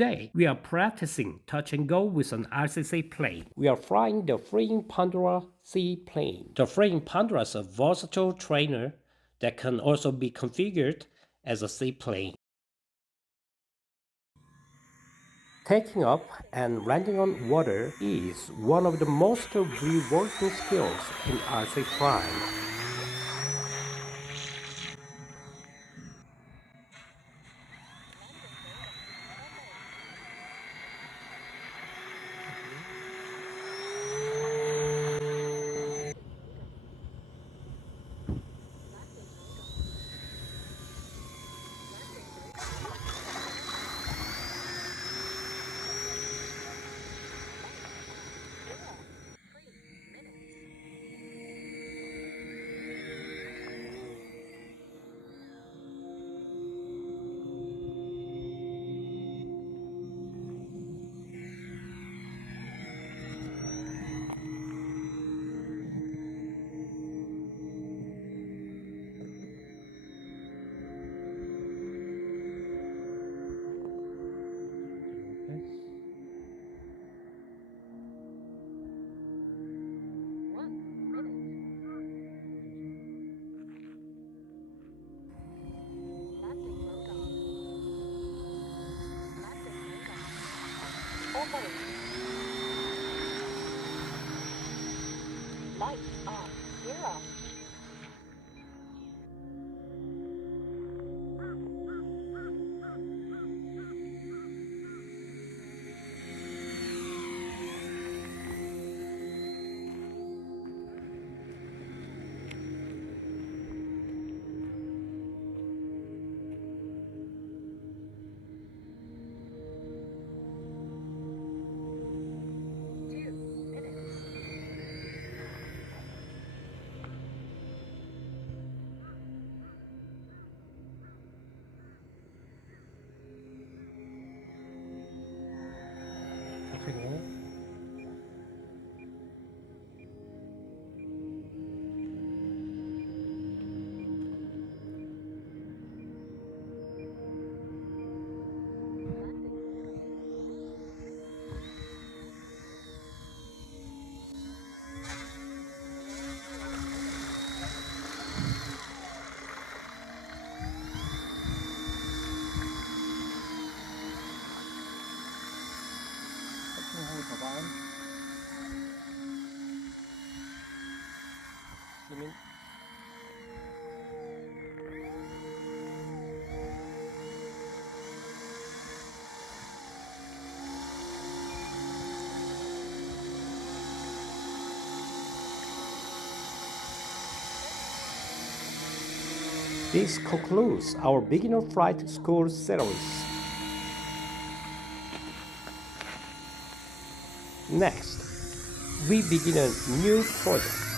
Today, we are practicing touch and go with an RC Seaplane. We are flying the Freewing Pandora Seaplane. The Freewing Pandora is a versatile trainer that can also be configured as a seaplane. Taking up and landing on water is one of the most rewarding skills in RC flying. Lights on. 0. This concludes our beginner flight school series. Next, we begin a new project.